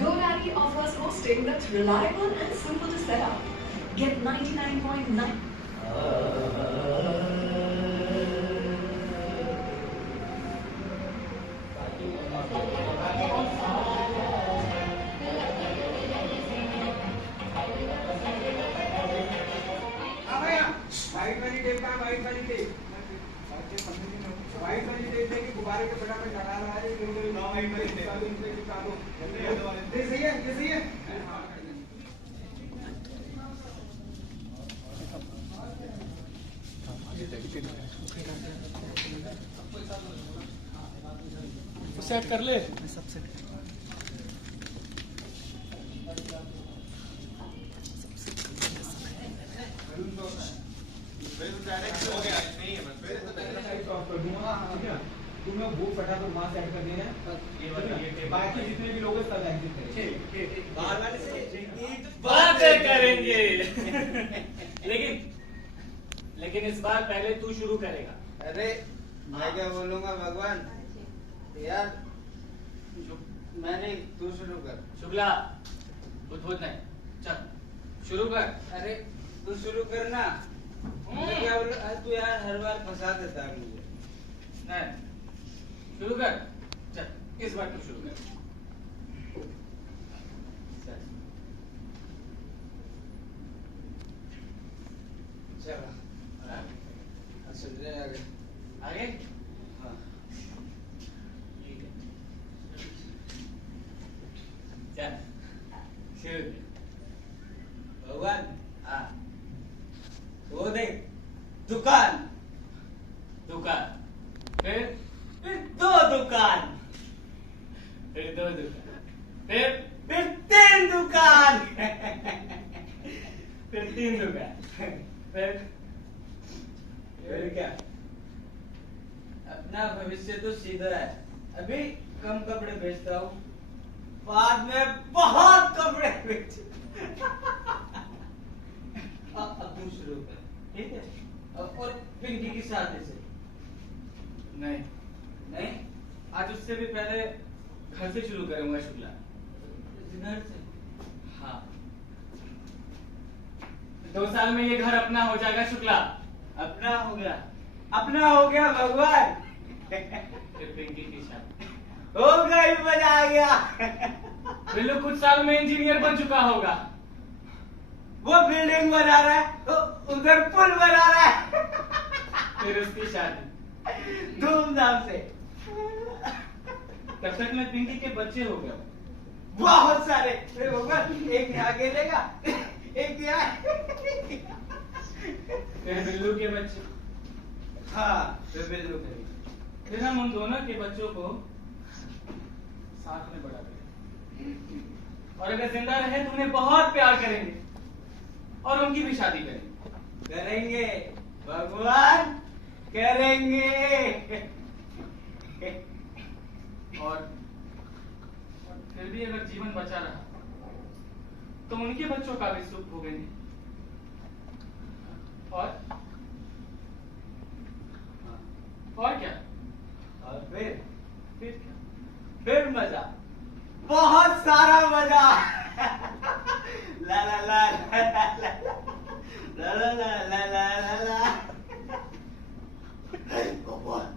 GoDaddy offers hosting that's reliable and simple to set up. Get 99.9. White वाली tape लेके गुब्बारे के फटाफट लगा रहा है। वाइट वाली टेप ये सही है, ये सही है। सेट कर ले। सब सेट तुम्हें वो फटाफट वहां सेट कर देना है। बाकी जितने भी लोग सब एग्जिट करें। बाहर वाले से बातें करेंगे। लेकिन इस बार पहले तू शुरू करेगा। अरे मैं क्या बोलूंगा भगवान यार, मैंने तू शुरू कर। शुक्ला बुद्ध नहीं, चल शुरू कर। अरे तू शुरू करना। मैं क्या बोलूं, तू यार हर बार फंसा देता है मुझे। नहीं शुरू कर, चल इस बार तू शुरू कर। चलो आगे आगे हाँ चल शुरू कर। भगवान हाँ वो देख दुकान, दुकान, फिर दो दुकान, फिर दो दुकान, फिर तीन दुकान, फिर तीन दुकान, फिर क्या? अपना भविष्य तो सीधा है। अभी कम कपड़े बेचता हूँ, बाद में बहुत कपड़े बेच। अब तू शुरू कर, ठीक है? और पिंकी की शादी से नहीं नहीं, आज उससे भी पहले घर से शुरू करूंगा शुक्ला। घर से? हाँ 2 साल में ये घर अपना हो जाएगा शुक्ला। अपना हो गया, अपना हो गया भगवान। फिर पिंकी की शादी हो गई, मजा आ गया। बिल्लू कुछ साल में इंजीनियर बन चुका होगा। वो बिल्डिंग बना रहा है, उधर पुल बना रहा है। फिर उसकी शादी धूमधाम से। तब तक में पिंकी के बच्चे हो गए बहुत सारे। फिर भगवान एक यहाँ खेलेगा, एक यहाँ। फिर बिल्लू के बच्चे, हाँ फिर बिल्लू करेंगे। फिर हम उन दोनों के बच्चों को साथ में बड़ा करेंगे, और अगर जिंदा रहे तो उन्हें बहुत प्यार करेंगे और उनकी भी शादी करेंगे। करेंगे भगवान, करेंगे। और फिर भी अगर जीवन बचा रहा तो उनके बच्चों का भी सुख भोगेंगे। और क्या? और फिर क्या? फिर मजा, बहुत सारा मजा। ला ला ला ला ला ला ला ला ला ला ला ला। भगवान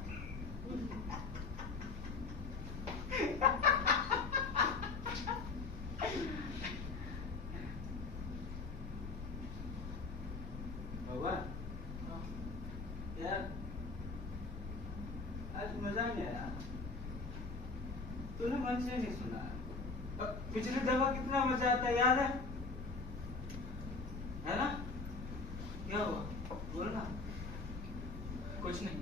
भगवान यार, आज मजा नहीं आया। तूने मन से नहीं सुना। पिछली दफा कितना मजा आता याद है ना? क्या हुआ बोल ना। कुछ नहीं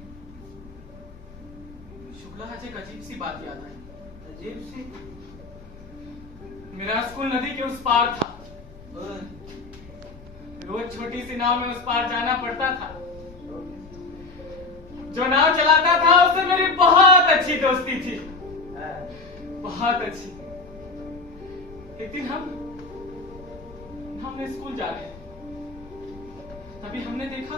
शुक्ला, आज एक अजीब सी बात याद आई। अजीब सी? मेरा स्कूल नदी के उस पार था। रोज छोटी सी नाव में उस पार जाना पड़ता था। जो नाव चलाता था उससे मेरी बहुत अच्छी दोस्ती थी, बहुत अच्छी। एक दिन हम स्कूल जा रहे थे, तभी हमने देखा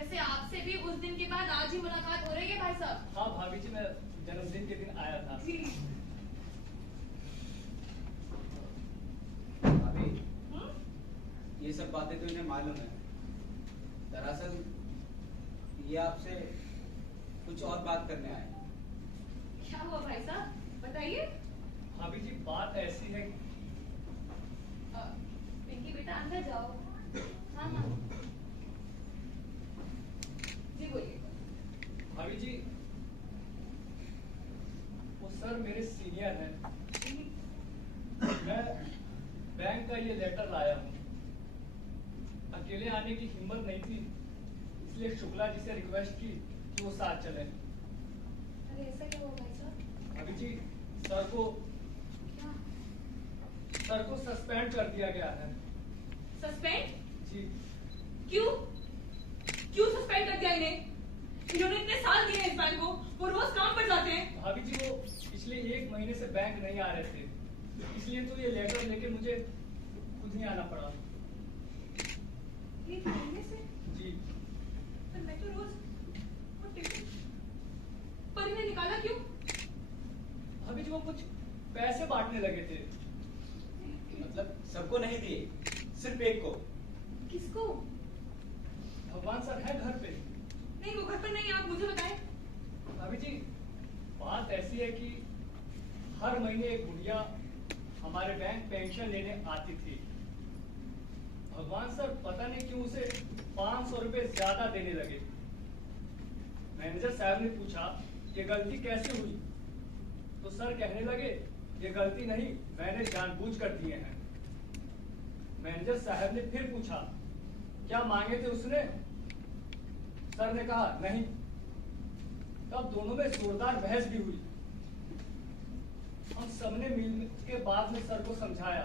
वैसे आपसे भी उस दिन के बाद आज ही मुलाकात हो रही है भाई साहब? हाँ भाभी जी, मैं जन्मदिन के दिन आया था। जी। भाभी, ये सब बातें तो इन्हें मालूम है। दरअसल ये आपसे कुछ और बात करने आए। क्या हुआ भाई साहब, बताइए। भाभी जी, बात ऐसी है। पिंकी बेटा अंदर जाओ। हाँ हाँ जी बोलिए। भाभी जी, वो सर मेरे सीनियर हैं। मैं बैंक का ये लेटर लाया हूँ। अकेले आने की हिम्मत नहीं थी, इसलिए शुक्ला जी से रिक्वेस्ट की कि वो साथ चलें। अरे ऐसा क्या हुआ भाई साहब? भाभी जी, सर को सस्पेंड कर दिया गया है। सस्पेंड? जी। क्यों सस्पेंड कर दिया इन्हें? इन्होंने इतने साल दिए इस बैंक को, वो रोज काम पर जाते हैं। भाभी जी, वो पिछले 1 महीने से बैंक नहीं आ रहे थे, इसलिए तो ये लेटर लेके मुझे खुद ही आना पड़ा। 1 महीने से? जी। पर मैं तो रोज वो टिकट पर इन्हें निकाला क्यों? भाभी जी, वो कुछ पैसे बांटने लगे थे। मतलब सबको नहीं दिए, सिर्फ एक को। किसको? भगवान सर है घर पे। नहीं, वो घर पर नहीं, आप मुझे बताएं। भाभी जी, बात ऐसी है कि हर महीने एक गुड़िया हमारे बैंक पेंशन लेने आती थी। भगवान सर पता नहीं क्यों उसे 500 रुपए ज्यादा देने लगे। मैनेजर साहब ने पूछा ये गलती कैसे हुई, तो सर कहने लगे ये गलती नहीं, मैंने जानबूझकर दिए हैं। मैनेजर साहब ने फिर पूछा क्या मांगे थे उसने? सर ने कहा नहीं। तब दोनों में जोरदार बहस भी हुई। हम सबने मिल के बाद में सर को समझाया।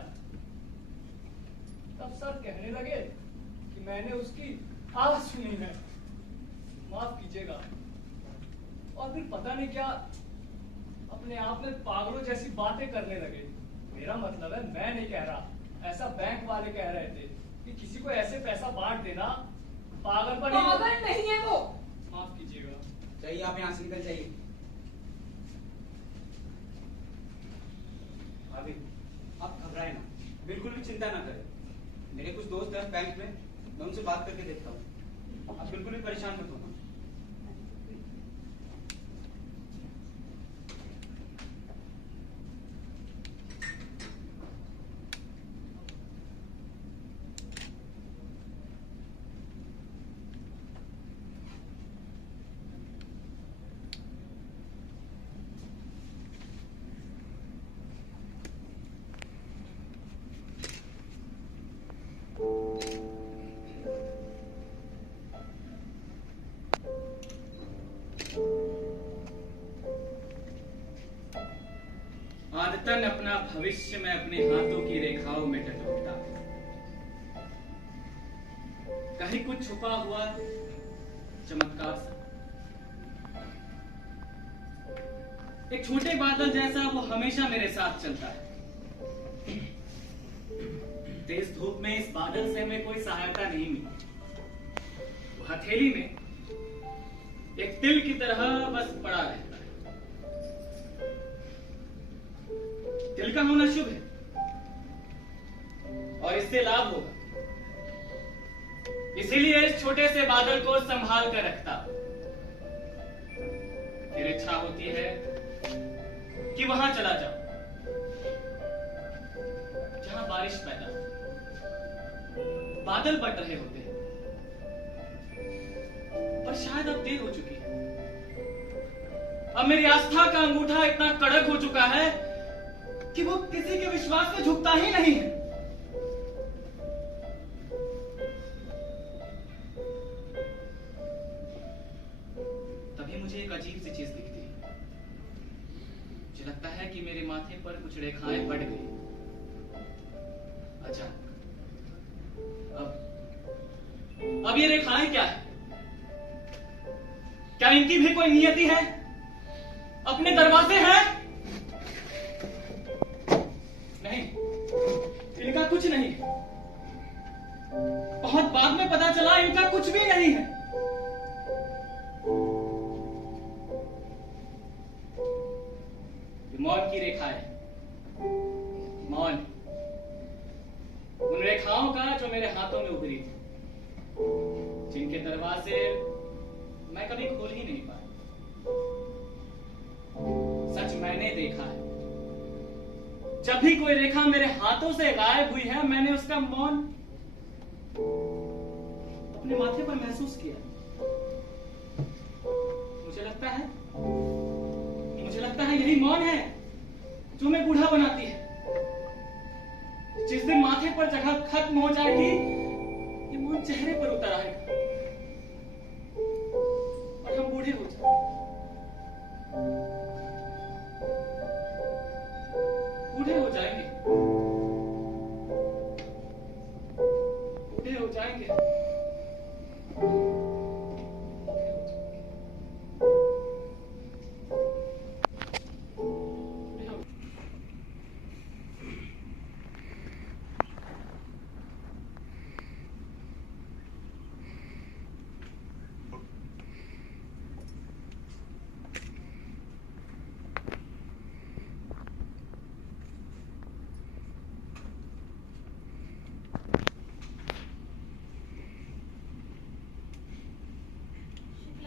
तब सर कहने लगे कि मैंने उसकी आवाज सुनी है, माफ कीजिएगा। और फिर पता नहीं क्या अपने आप में पागलों जैसी बातें करने लगे। मेरा मतलब है, मैं नहीं कह रहा, ऐसा बैंक वाले कह रहे थे कि किसी को ऐसे पैसा बांट देना पागलपन नहीं है वो। माफ कीजिएगा। चाहिए आप यहाँ से निकल जाइए। भाभी, आप घबराए ना, बिल्कुल भी चिंता ना करें। मेरे कुछ दोस्त हैं बैंक में, मैं उनसे बात करके देखता हूँ। आप बिल्कुल भी परेशान मत होना। आदतन अपना भविष्य मैं अपने हाथों की रेखाओं में टटोलता, कहीं कुछ छुपा हुआ चमत्कार सा, एक छोटे बादल जैसा वो हमेशा मेरे साथ चलता है। तेज धूप में इस बादल से हमें कोई सहायता नहीं मिली। वो हथेली में एक तिल की तरह बस पड़ा रहता है। तिल का होना शुभ है और इससे लाभ होगा, इसीलिए इस छोटे से बादल को संभाल कर रखता। फिर इच्छा होती है कि वहां चला जाओ जहां बारिश पैदा हो, बादल बट रहे होते हैं, पर शायद अब देर हो चुकी है। अब मेरी आस्था का अंगूठा इतना कड़क हो चुका है कि वो किसी के विश्वास में झुकता ही नहीं है। तभी मुझे एक अजीब सी चीज दिखती है। मुझे लगता है कि मेरे माथे पर कुछ रेखाएं पड़ गई। अचानक अब ये रेखाएं क्या है? क्या इनकी भी कोई नियति है? अपने दरवाजे हैं? नहीं, इनका कुछ नहीं है। बहुत बाद में पता चला इनका कुछ भी नहीं है। ये मौन की रेखा है, मौन, उन रेखाओं का जो मेरे हाथों में उभरी थी, जिनके दरवाजे मैं कभी खोल ही नहीं पाया। सच मैंने देखा है, जब भी कोई रेखा मेरे हाथों से गायब हुई है, मैंने उसका मौन अपने माथे पर महसूस किया। मुझे लगता है यही मौन है जो मैं बूढ़ा बनाती है। जिस दिन माथे पर जगह खत्म हो जाएगी, ये मौन चेहरे पर उतर आएगा और हम बूढ़े हो जाएंगे। बूढ़े हो जाएंगे, बूढ़े हो जाएंगे।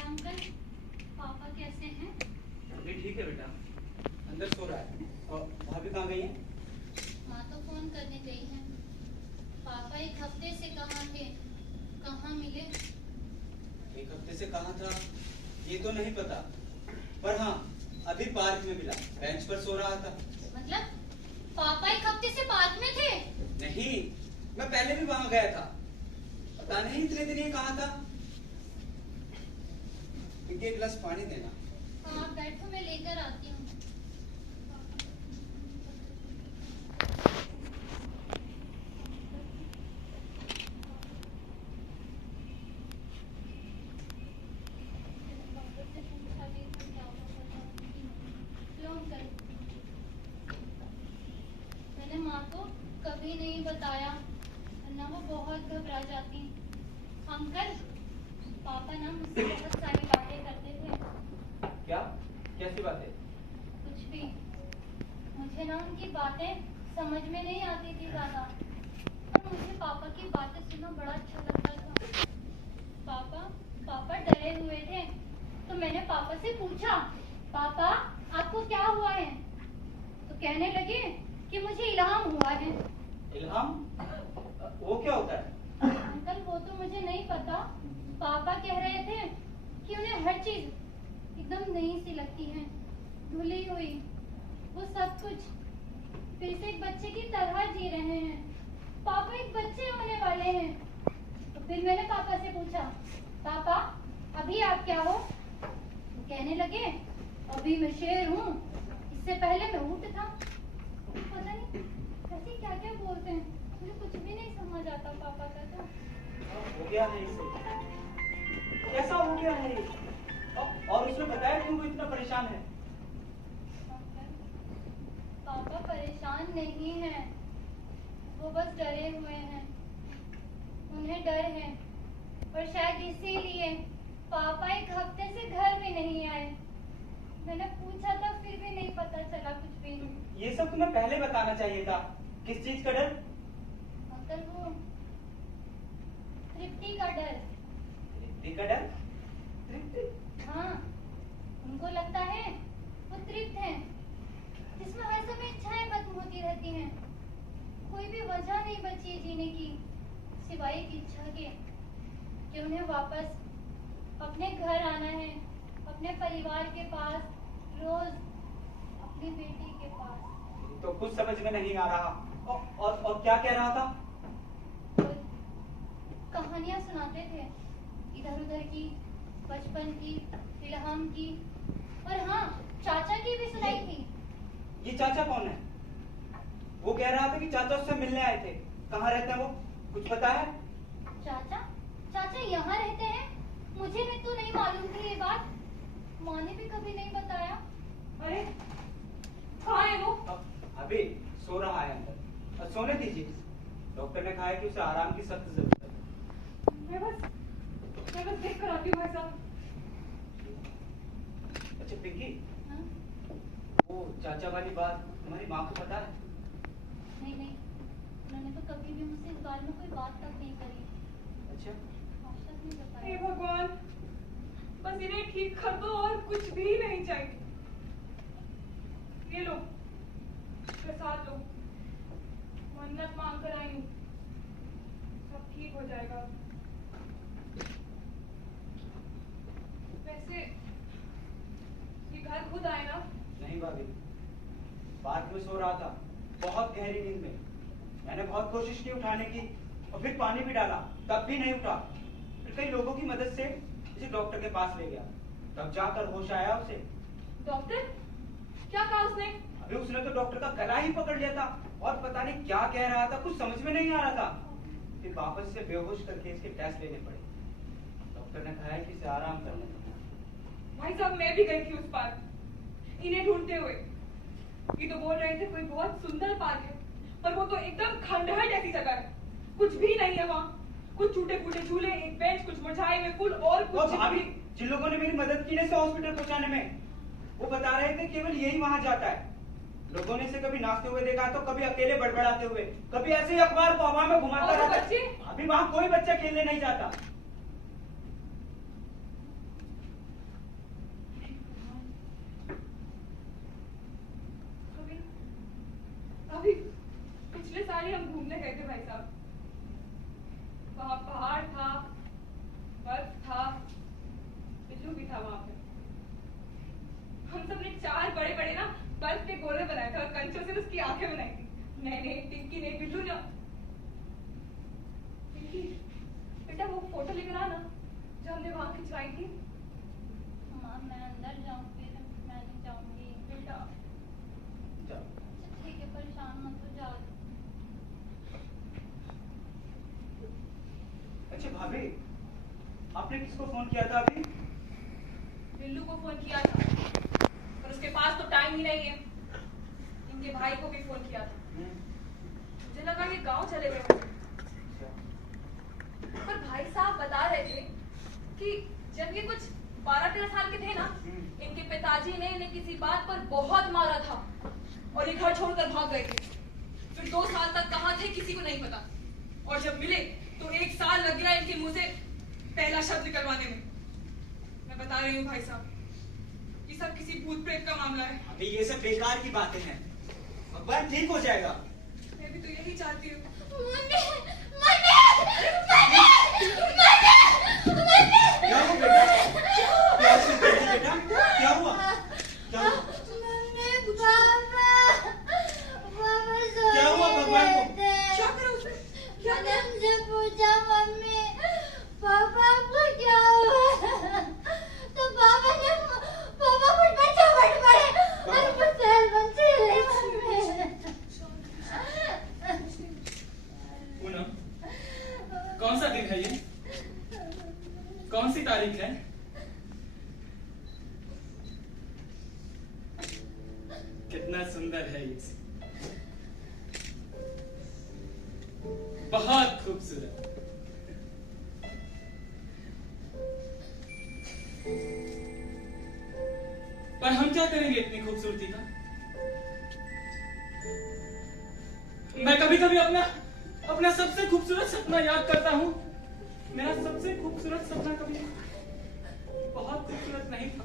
अंकल, पापा कैसे हैं? अभी ठीक है बेटा, अंदर सो रहा है। और भाभी कहाँ गई है? माँ तो फोन करने गई है। पापा एक हफ्ते से कहाँ थे, कहाँ मिले? एक हफ्ते से कहाँ था ये तो नहीं पता, पर हाँ अभी पार्क में मिला, बेंच पर सो रहा था। मतलब पापा एक हफ्ते से पार्क में थे? नहीं, मैं पहले भी वहां गया था, पता नहीं इतने दिन ये कहाँ था। एक गिलास पानी देना। हाँ आप बैठो, मैं लेकर आती हूँ। मैंने माँ को कभी नहीं बताया, वरना वो बहुत घबरा जाती। अंकल, पापा ना मुझसे बहुत सारी बातें करते थे। क्या? कैसी बातें? कुछ भी। मुझे ना उनकी बातें समझ में नहीं आती थी ज्यादा, पर मुझे पापा की बातें सुनना बड़ा अच्छा लगता था। पापा डरे हुए थे, तो मैंने पापा से पूछा, पापा आपको क्या हुआ है? तो कहने लगे कि मुझे इल्हाम हुआ है। इल्हाम? वो क्या होता है? अंकल वो तो मुझे नहीं पता, पापा कह रहे थे कि उन्हें हर चीज एकदम नई सी लगती है, धुली हुई, वो सब कुछ फिर से एक बच्चे की तरह जी रहे हैं। पापा एक बच्चे होने वाले हैं। तो फिर मैंने पापा से पूछा, पापा अभी आप क्या हो? तो कहने लगे, अभी मैं शेर हूँ, इससे पहले मैं ऊंट था। पता नहीं ऐसे क्या क्या बोलते हैं, मुझे कुछ भी नहीं समझ आता पापा का। तो हो गया है इसे, कैसा हो गया है ये? और उसने बताया क्यों वो इतना परेशान है? पापा परेशान नहीं है, वो बस डरे हुए हैं। उन्हें डर है और शायद इसीलिए पापा एक हफ्ते से घर में नहीं आए। मैंने पूछा था फिर भी नहीं पता चला कुछ भी। ये सब तुम्हें पहले बताना चाहिए था। किस चीज का डर? अंकल वो तृप्ति का डर। तृप्ति का डर? तृप्ति? हाँ, उनको लगता है वो तृप्त है, जिसमें हर समय इच्छाएं खत्म होती रहती हैं। कोई भी वजह नहीं बची है जीने की, सिवाय एक इच्छा के कि उन्हें वापस अपने घर आना है, अपने परिवार के पास, रोज अपनी बेटी के पास। तो कुछ समझ में नहीं आ रहा। और क्या कह रहा था? कहानियां सुनाते थे, इधर उधर की, बचपन की, इल्हाम की, और हाँ चाचा की भी सुनाई थी। ये चाचा कौन है? वो कह रहा था कि चाचा उससे मिलने आए थे। कहाँ रहते हैं वो? कुछ पता है? चाचा यहाँ रहते हैं? मुझे भी तो नहीं मालूम थी ये बात, माँ ने भी कभी नहीं बताया। अरे कहाँ है वो? अभी सो रहा है अंदर, और सोने दीजिए। डॉक्टर ने कहा है कि उसे आराम की सख्त जरूरत है। मैं बस देख कर आती हूँ भाई साहब। पिंकी, हाँ? वो चाचा वाली बात तुम्हारी माँ को पता है? नहीं नहीं, उन्होंने तो कभी भी मुझसे इस बारे में कोई बात तक नहीं करी। अच्छा, आज तक नहीं हे बताया। भगवान, बस इन्हें ठीक कर दो और कुछ भी नहीं चाहिए। ये लो प्रसाद लो, मन्नत मांग कर आई हूँ, सब ठीक हो जाएगा। वैसे ये घर खुद आए ना? नहीं भाभी, पार्क में सो रहा था, बहुत गहरी नींद में। मैंने बहुत कोशिश की उठाने की और फिर पानी भी डाला, तब भी नहीं उठा। फिर कई लोगों की मदद से इसे डॉक्टर के पास ले गया, तब जाकर होश आया उसे। डॉक्टर क्या कहा उसने? अभी उसने तो डॉक्टर का गला ही पकड़ लिया था और पता नहीं क्या कह रहा था, कुछ समझ में नहीं आ रहा था। फिर वापस से बेहोश करके इसके टेस्ट लेने पड़े। डॉक्टर ने कहा है कि इसे आराम करने दो। भाई साहब, मैं भी गई थी उस पार्क इन्हें ढूंढते हुए। ये तो बोल रहे थे कोई बहुत सुंदर पार्क है, पर वो तो एकदम खंडहर जैसी जगह है, कुछ भी नहीं है वहाँ। कुछ टूटे फूटे झूले, एक बेंच, कुछ मुरझाए हुए फूल और कुछ भाभी, जिन लोगों ने मेरी मदद की ना इसे हॉस्पिटल पहुंचाने में, वो बता रहे थे केवल यही वहां जाता है। लोगों ने इसे कभी नाचते हुए देखा तो कभी अकेले बड़बड़ाते हुए, कभी ऐसे ही अखबार को हवा में घुमाता और रहता। बच्चे? अभी वहां कोई बच्चा खेलने नहीं जाता। अभी पिछले साल ही हम घूमने गए थे भाई साहब। वहाँ पहाड़ था, बर्फ था, बिल्लू भी था वहाँ पे। हम सब ने 4 बड़े बड़े ना बर्फ के गोले बनाए थे और कंचों से उसकी आंखें बनाई थी। मैंने, टिंकी ने, बिल्लू ने। टिंकी, बेटा वो फोटो लेकर आना जो हमने वहाँ खिंचवाई थी। माँ मैं अंदर जाऊँ, फिर मैं नहीं जाऊँगी। बेटा ठीक है, परेशान मत हो, जाओ। अच्छा भाभी, आपने किसको फोन किया था अभी? बिल्लू को फोन किया था, पर उसके पास तो टाइम ही नहीं है। इनके भाई को भी फोन किया था, मुझे लगा ये गांव चले गए होंगे। पर भाई साहब बता रहे थे कि जब ये कुछ 12-13 साल के थे ना, इनके पिताजी ने इन्हें किसी बात पर बहुत मारा था और ये घर छोड़कर भाग गए थे। फिर 2 साल तक कहाँ थे किसी को नहीं पता, और जब मिले तो 1 साल लग गया इनके मुंह से पहला शब्द निकलवाने में। मैं बता रही हूँ भाई साहब, ये सब किसी भूत प्रेत का मामला है। अभी ये सब बेकार की बातें हैं, भगवान ठीक हो जाएगा। मैं भी तो यही चाहती हूँ। क्या हुआ बेटा? क्या हुआ बेटा? क्या हुआ? क्या हुआ? क्या हुआ भगवान को? क्या करो उसने? क्या करो? हमसे पूछा मम्मी पापा को क्या हुआ, तो पापा मुझ पर चपट पड़े और मुझ पैर बंधे ले मम्मी। पूनम, कौन सा दिन है ये? कौन सी तारीख है? कितना सुंदर है ये, बहुत खूबसूरत। पर हम क्या करेंगे इतनी खूबसूरती का? मैं कभी कभी अपना सबसे खूबसूरत सपना याद करता हूँ। मेरा सबसे खूबसूरत सपना कभी बहुत खूबसूरत नहीं था।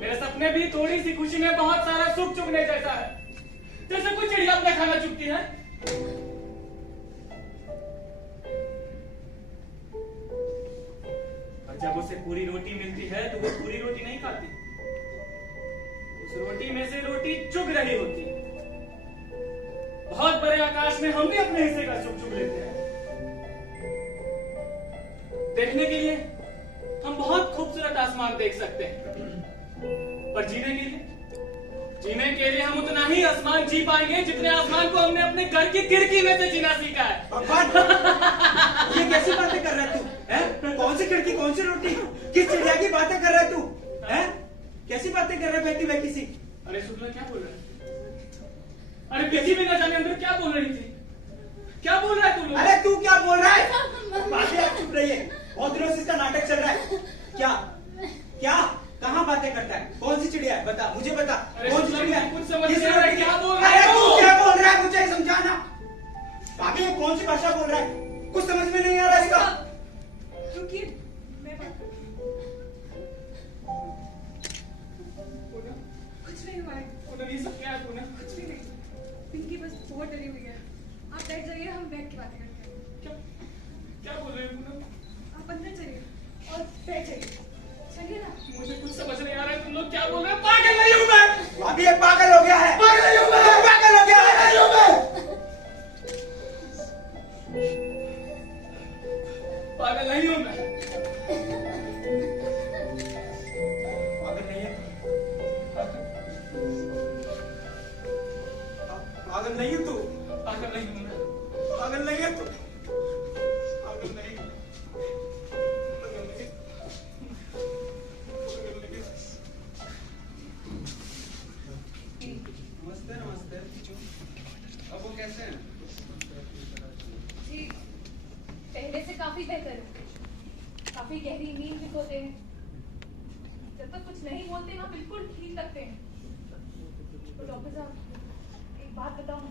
मेरे सपने भी थोड़ी सी खुशी में बहुत सारा सुख चुगने जैसा है, जैसे कोई चिड़िया अपना खाना चुगती है। और जब उसे पूरी रोटी मिलती है तो वो पूरी रोटी नहीं खाती, उस रोटी में से रोटी चुग रही होती है। बहुत बड़े आकाश में हम भी अपने हिस्से का सुख चुग लेते हैं। देखने के लिए हम बहुत खूबसूरत आसमान देख सकते हैं, पर जीने के लिए हम उतना ही आसमान जी पाएंगे जितने आसमान को हमने अपने घर की खिड़की में से जीना सीखा है। ये कैसी बातें कर रहा है तू? हैं? कौन सी खिड़की, कौन सी रोटी, किस चिड़िया की बातें कर रहा है तू? हैं? कैसी बातें कर रहा है बेटी वे किसी? अरे शुक्ला, क्या बोल रहा है? अरे बेटी भी न जाने अंदर क्या बोल रही थी। क्या बोल रहा है तू लोग? अरे तू क्या बोल रहा है? बातें आप चुप रही है, बहुत दिनों से इसका नाटक चल रहा है। क्या क्या कहाँ बातें करता है? कौन सी चिड़िया है? बता, मुझे बता। अरे कौन सी शुक्ला, चिड़िया है? कुछ समझ किस नहीं आ रहा है, रंग की? क्या बोल रहा अरे है तू तू? क्या बोल रहा है? मुझे समझाना। भाभी ये कौन सी भाषा बोल रहा है? कुछ समझ में नहीं आ रहा इसका। रुकिए, मैं बात करती हूँ। कुछ नहीं हुआ है, पूनम ये सब क्या है पूनम? कुछ भी नहीं। पिंकी बस बहुत डरी हुई है। आप बैठ जाइए, हम बैठ के बातें करते हैं। क्या क्या बोल रहे हो पूनम? आप अंदर चलिए और बैठ जाइए। चलिए ना। मुझे कुछ समझ नहीं आ रहा है, तुम लोग क्या बोल रहे हो? पागल नहीं हूं मैं। भाभी ये पागल हो गया है। पागल नहीं हूं मैं। पागल हो गया है। नहीं हूं मैं। पागल नहीं हूं मैं। पागल नहीं है। पागल नहीं है तू। पागल नहीं हूं मैं। पागल नहीं है तू। पागल नहीं। नमस्ते नमस्ते। अब वो कैसे हैं? जी, पहले से काफी बेहतर है। काफी गहरी नींद भी सोते हैं। जब तक कुछ नहीं बोलते ना, बिल्कुल ठीक लगते हैं। तो डॉक्टर साहब, एक बात बताऊं,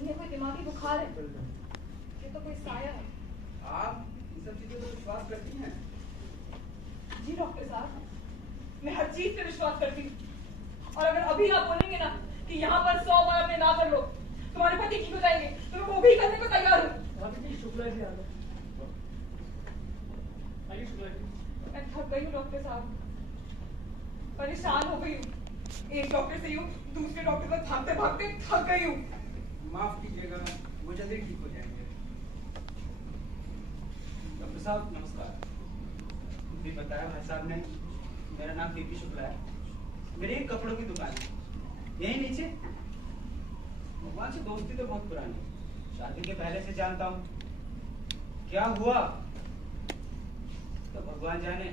इन्हें कोई दिमागी बुखार है। ये तो कोई साया है। आप इन सब चीजों पर विश्वास करती हैं? जी डॉक्टर साहब, मैं हर चीज पे विश्वास करती हूँ। और अगर अभी आप बोलेंगे ना कि यहाँ पर 100 बार अपने ना कर लो, तुम्हारे पति ठीक हो जाएंगे, तो मैं वो भी करने को तैयार हूँ। भाभी जी, शुक्ला जी आ गए। आइए शुक्ला जी। मैं थक गई हूँ डॉक्टर साहब, परेशान हो गई हूँ। एक डॉक्टर से यूँ दूसरे डॉक्टर तक भागते भागते थक गई हूँ। माफ कीजिएगा, वो जल्दी ठीक हो जाएंगे। डॉक्टर साहब नमस्कार। भी बताया भाई साहब ने, मेरा नाम पीपी शुक्ला है। मेरी एक कपड़ों की दुकान है यही नीचे। भगवान से दोस्ती तो बहुत पुरानी, शादी के पहले से जानता हूँ। क्या हुआ तो भगवान जाने,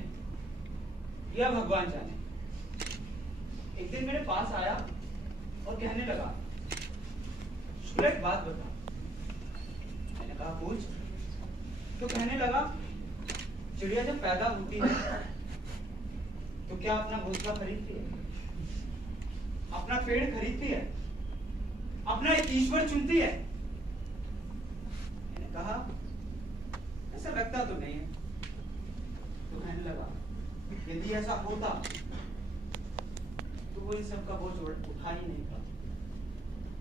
या भगवान जाने। एक दिन मेरे पास आया और कहने लगा, शुक्ला एक बात बता। मैंने कहा पूछ। तो कहने लगा, चिड़िया जब पैदा होती है तो क्या अपना घोंसला खरीदती है, अपना पेड़ खरीदती है, अपना एक ईश्वर चुनती है? मैंने कहा ऐसा लगता तो नहीं है। तो कहने लगा, यदि ऐसा होता तो वो इन सब का बोझ उठा ही नहीं पाता।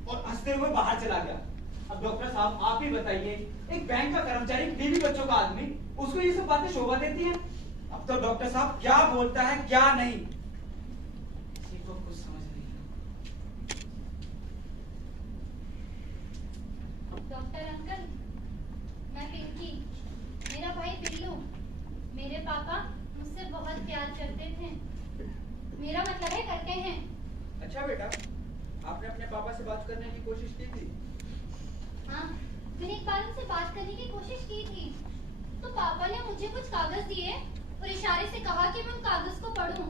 और हंसते हुए बाहर चला गया। अब डॉक्टर साहब आप ही बताइए, एक बैंक का कर्मचारी, बीवी बच्चों का आदमी, उसको ये सब बातें शोभा देती हैं? अब तो डॉक्टर साहब क्या बोलता है क्या नहीं, किसी को कुछ समझ नहीं आता। डॉक्टर अंकल, मैं पिंकी, मेरा भाई बिल्लू। मेरे पापा मुझसे बहुत प्यार करते थे। मेरा मतलब है करते हैं। अच्छा बेटा, आपने अपने पापा से बात करने की कोशिश की थी? हाँ, मैंने एक बार उनसे बात करने की कोशिश की थी, तो पापा ने मुझे कुछ कागज दिए और इशारे से कहा कि मैं उन कागज को पढूं।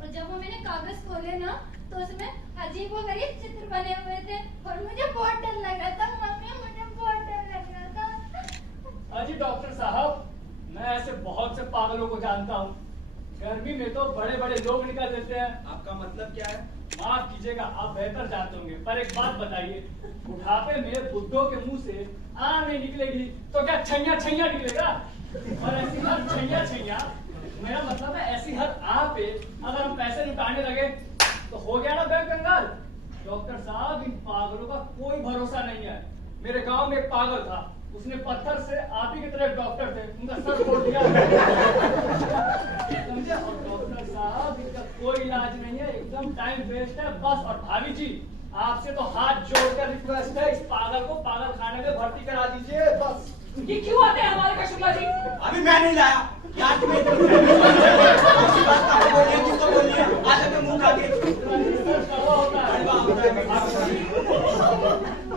और जब वो मैंने कागज खोले ना, तो उसमें अजीबोगरीब चित्र बने हुए थे और मुझे बहुत डर लग रहा था। मम्मी, मुझे बहुत डर लग रहा था। अजी डॉक्टर साहब, मैं ऐसे बहुत से पागलों को जानता हूँ। गर्मी में तो बड़े बड़े लोग निकल देते हैं। आपका मतलब क्या है? माफ कीजिएगा, आप बेहतर जानते होंगे, पर एक बात बताइए, बुढ़ापे में बुद्धों के मुंह से आ नहीं निकलेगी तो क्या छैया छैया निकलेगा? और ऐसी हर छैया छैया, मेरा मतलब है ऐसी हर आ पे अगर हम पैसे लुटाने लगे तो हो गया ना बैंक कंगाल। डॉक्टर साहब, इन पागलों का कोई भरोसा नहीं है। मेरे गांव में एक पागल था, उसने पत्थर से आप ही की तरह एक डॉक्टर थे, उनका सर फोड़ दिया। समझे? और डॉक्टर साहब, इनका कोई इलाज नहीं है, एकदम टाइम वेस्ट है बस। और भाभी जी, आपसे तो हाथ जोड़कर रिक्वेस्ट है, इस पागल को पागल खाने में भर्ती करा दीजिए बस। ये क्यों आते हैं हमारे घर शुक्ला जी? अभी मैं नहीं लाया यार, तुम्हें किसको बोल रही है? आज तक मुंह खा के कड़वा होता है।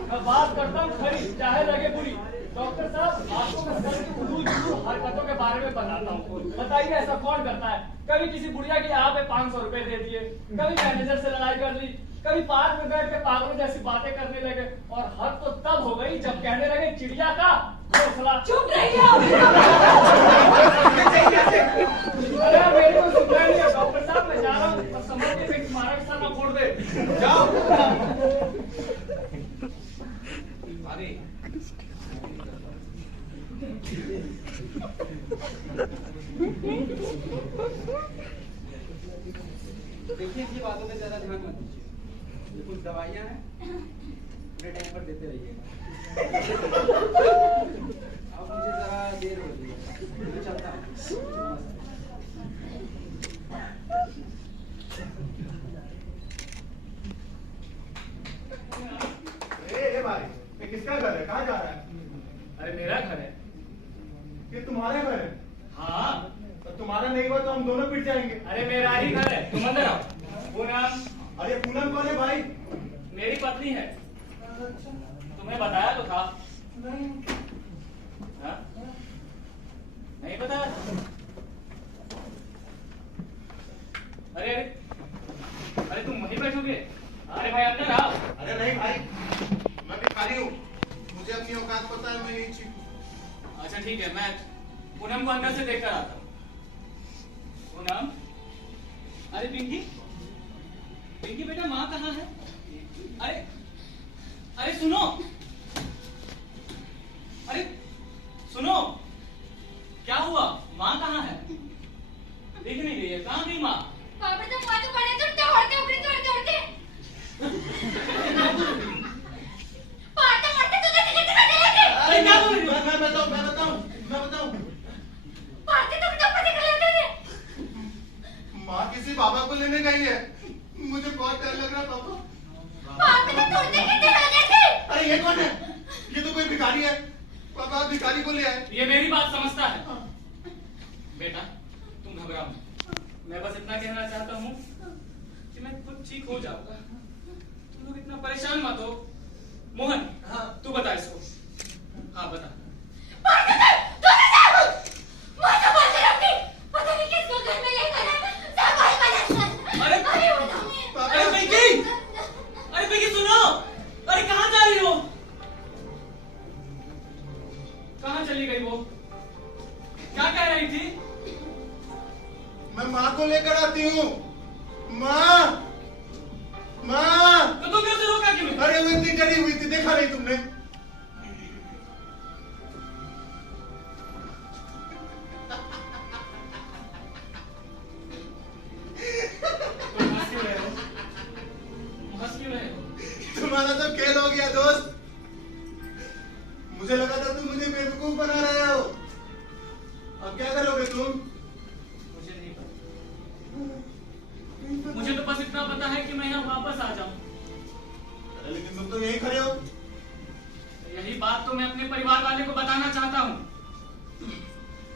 मैं बात करता हूँ खरी, चाहे लगे बुरी। डॉक्टर साहब, आपको मैं सर की उलूल जुलूल हरकतों के बारे में बताता हूँ। बताइए ऐसा कौन करता है? कभी किसी बुढ़िया की यहाँ पे 500 रुपए दे दिए, कभी मैनेजर से लड़ाई कर ली, कभी पार्क में बैठ के पागलों जैसी बातें करने लगे। और हद तो तब हो गई जब कहने लगे चिड़िया का घोंसला। चुप रहिए आप। अरे मेरे को सुन रहे हैं डॉक्टर साहब, छोड़ दे, जाओ। अरे देखिए इनकी बातों पे ज्यादा ध्यान मत दीजिए। ये कुछ दवाइयाँ हैं, अपने टाइम पर देते रहिएगा। अब मुझे जरा देर हो रही है, मैं चलता हूँ। ए भाई, ये किसका घर है? कहाँ जा रहा है? अरे मेरा घर है। ये तुम्हारा घर है? हाँ। तो तुम्हारा नहीं हुआ तो हम दोनों पिट जाएंगे। अरे मेरा ही घर है, तुम अंदर आओ। पूनम। अरे पूनम कौन है भाई? मेरी पत्नी है। तुम्हें बताया तो था। हाँ? नहीं बताया? अरे अरे अरे तुम वहीं बैठोगे? अरे भाई अंदर आओ। अरे नहीं भाई, मैं भिखारी हूँ, मुझे अपनी औकात पता है, मैं यही चीज। अच्छा ठीक है, मैं पूनम को अंदर से देखकर आता हूँ। पूनम, अरे पिंकी, पिंकी बेटा माँ कहाँ है? अरे अरे सुनो, अरे सुनो, क्या हुआ? माँ कहाँ है? दिख नहीं रही है, कहाँ गई माँ? पापा तो माँ तो बड़े चढ़ते ऊपर चढ़ते मारते तुझे टिकट करने लगे। अरे क्या बोल रही हो? मैं बताऊं। मारते तो ऊपर निकल लेते थे। माँ किसी बाबा को लेने गई है, मुझे बहुत डर लग रहा पापा। पापा तो तोड़ते कितने लगे थे। अरे ये कौन है? ये तो कोई भिखारी है। पापा आप भिखारी को ले आए। ये मेरी बात समझता है। बेटा तुम घबराओ मत। मैं बस इतना कहना चाहता हूँ कि मैं खुद ठीक हो जाऊंगा। तुम लोग इतना परेशान मत हो। मोहन, हाँ तू बता इसको। हाँ बता। पता नहीं किसको घर में लेकर आए। सब वही परेशान। अरे अरे पिंकी, अरे पिंकी सुनो। अरे कहाँ जा रही हो? कहाँ चली गई वो? क्या कह रही थी? मैं माँ को लेकर आती हूँ। माँ, तो तुमने उसे रोका क्यों? अरे वो इतनी डरी हुई थी, देखा नहीं तुमने? तुम हंस क्यों रहे हो? हंस क्यों रहे हो? तुम्हारा तो खेल हो गया दोस्त। मुझे लगा था तुम मुझे बेवकूफ बना रहे हो। अब क्या करोगे तुम? मुझे नहीं पता। मुझे तो बस इतना पता है कि मैं यहाँ वापस आ जाऊं। अरे लेकिन तुम तो यहीं खड़े हो। यही बात तो मैं अपने परिवार वाले को बताना चाहता हूँ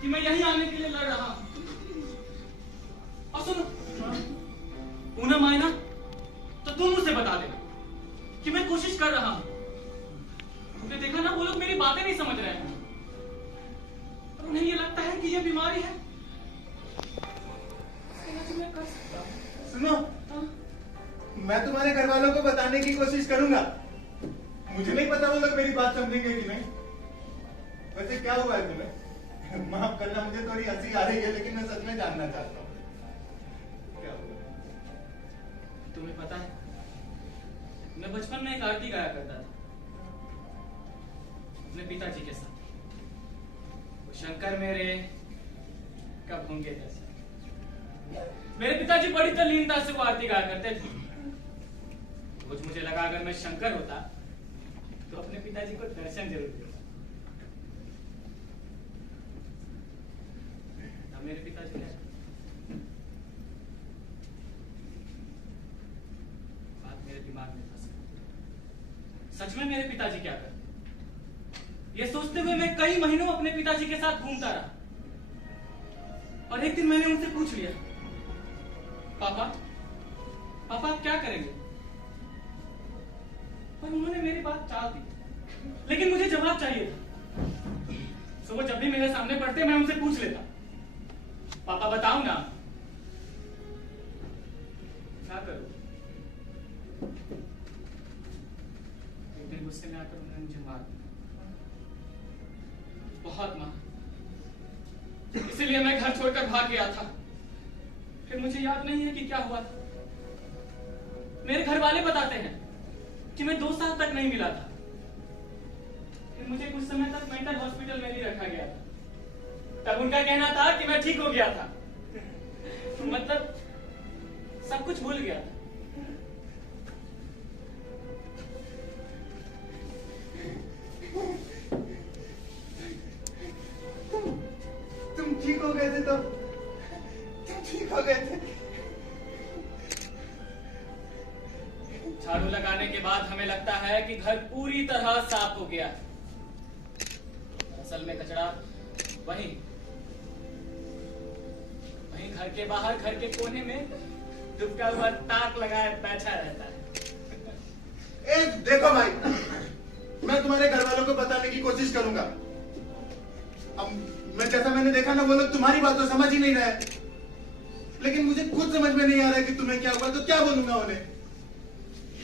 कि मैं यहीं आने के लिए लड़ रहा हूँ। और सुनो, पूनम आए ना तो तुम उसे बता देना कि मैं कोशिश कर रहा हूँ। तुमने देखा ना, वो लोग मेरी बातें नहीं समझ रहे हैं और उन्हें ये लगता है कि ये बीमारी है। मैं कर सकता हूँ। सुनो, मैं तुम्हारे घर वालों को बताने की कोशिश करूंगा। मुझे नहीं पता वो लोग मेरी बात समझेंगे कि नहीं। वैसे क्या हुआ है तुम्हें? माफ करना, मुझे थोड़ी हंसी आ रही है, लेकिन मैं सच में जानना चाहता हूँ क्या हुआ। तुम्हें पता है, मैं बचपन में एक आरती गाया करता था अपने पिताजी के साथ। वो शंकर मेरे कब होंगे जैसे। मेरे पिताजी बड़ी तल्लीनता से वो आरती गाया करते थे। कुछ मुझे लगा अगर मैं शंकर होता तो अपने पिताजी को दर्शन जरूर देता। अब मेरे पिताजी ने बात मेरे दिमाग में फंस गई। सच में मेरे पिताजी क्या करते? ये सोचते हुए मैं कई महीनों अपने पिताजी के साथ घूमता रहा और एक दिन मैंने उनसे पूछ लिया, पापा पापा आप क्या करेंगे? पर उन्होंने मेरी बात टाल दी, लेकिन मुझे जवाब चाहिए था। तो वो जब भी मेरे सामने पढ़ते मैं उनसे पूछ लेता, पापा बताओ ना क्या करूं? एक दिन गुस्से में आकर उन्होंने मुझे मार दिया, बहुत मार। इसीलिए मैं घर छोड़कर भाग गया था। फिर मुझे याद नहीं है कि क्या हुआ था। मेरे घर वाले बताते हैं कि मैं 2 साल तक नहीं मिला था। फिर मुझे कुछ समय तक मेंटल हॉस्पिटल में ही रखा गया था। तब उनका कहना था कि मैं ठीक हो गया था। मतलब सब कुछ भूल गया था। तुम ठीक हो गए थे तो तुम ठीक हो गए थे। झाड़ू लगाने के बाद हमें लगता है कि घर पूरी तरह साफ हो गया है। असल में कचरा वहीं घर के बाहर, घर के कोने में दुबका हुआ ताक लगाए बैठा रहता है। देखो भाई, मैं तुम्हारे घर वालों को बताने की कोशिश करूंगा। अब मैंने देखा ना, वो लोग तुम्हारी बात तो समझ ही नहीं रहे। लेकिन मुझे खुद समझ में नहीं आ रहा है कि तुम्हें क्या हुआ, तो क्या बोलूंगा उन्हें?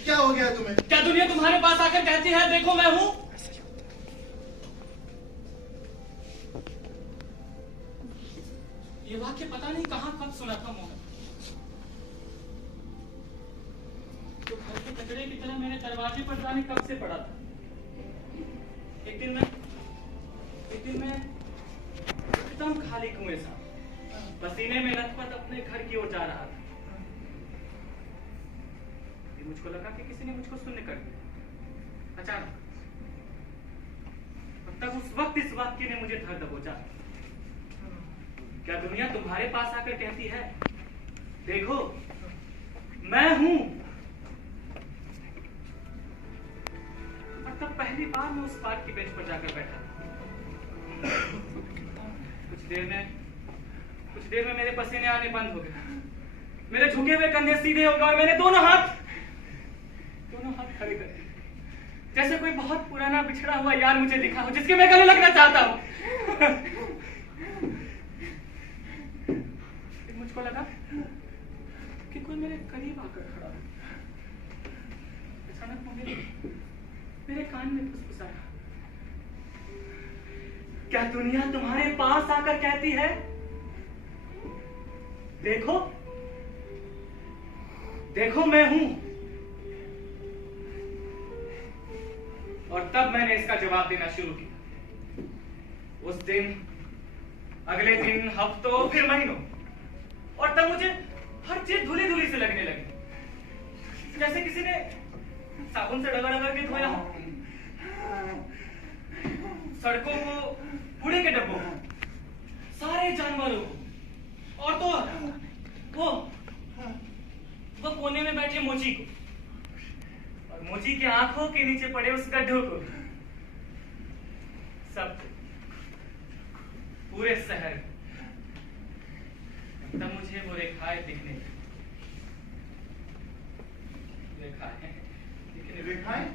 क्या हो गया तुम्हें? क्या दुनिया तुम्हारे पास आकर कहती है देखो मैं हूं? ये वाक्य पता नहीं कहां कब सुना था मोहन। तो घर के कचरे की तरह मेरे दरवाजे पर जाने कब से पड़ा था। एक दिन मैं एकदम खाली कुएं सा पसीने में लथपथ अपने घर की ओर जा रहा था। मुझको लगा कि किसी ने मुझको शून्य कर दिया अचानक। तब उस वक्त इस वाक्य ने मुझे धर दबोचा। क्या दुनिया तुम्हारे पास आकर कहती है देखो मैं हूं? और तब पहली बार मैं उस पार्क की बेंच पर जाकर बैठा। कुछ देर में मेरे पसीने आने बंद हो गए। मेरे झुके हुए कंधे सीधे हो गए और मैंने दोनों हाथ खड़े कर दिए। जैसे कोई बहुत पुराना बिछड़ा हुआ यार मुझे दिखा हो, जिसके मैं गले लगना चाहता हूं। मुझको लगा कि कोई मेरे करीब आकर खड़ा है। अचानक वो मेरे कान में फुसफुसाया, क्या दुनिया तुम्हारे पास आकर कहती है देखो देखो मैं हूं? और तब मैंने इसका जवाब देना शुरू किया। उस दिन, अगले दिन, हफ्तों, फिर महीनों, और तब मुझे हर चीज धुली धुली से लगने लगी। जैसे किसी ने साबुन से रगड़ के धोया हो। सड़कों को, कूड़े के डब्बों को, सारे जानवरों को, और तो वो कोने में बैठे मोची को, और मोची की आंखों के नीचे पड़े उस गड्ढों को, सब पूरे शहर। तब मुझे वो रेखाएं दिखने लगी। रेखाएं?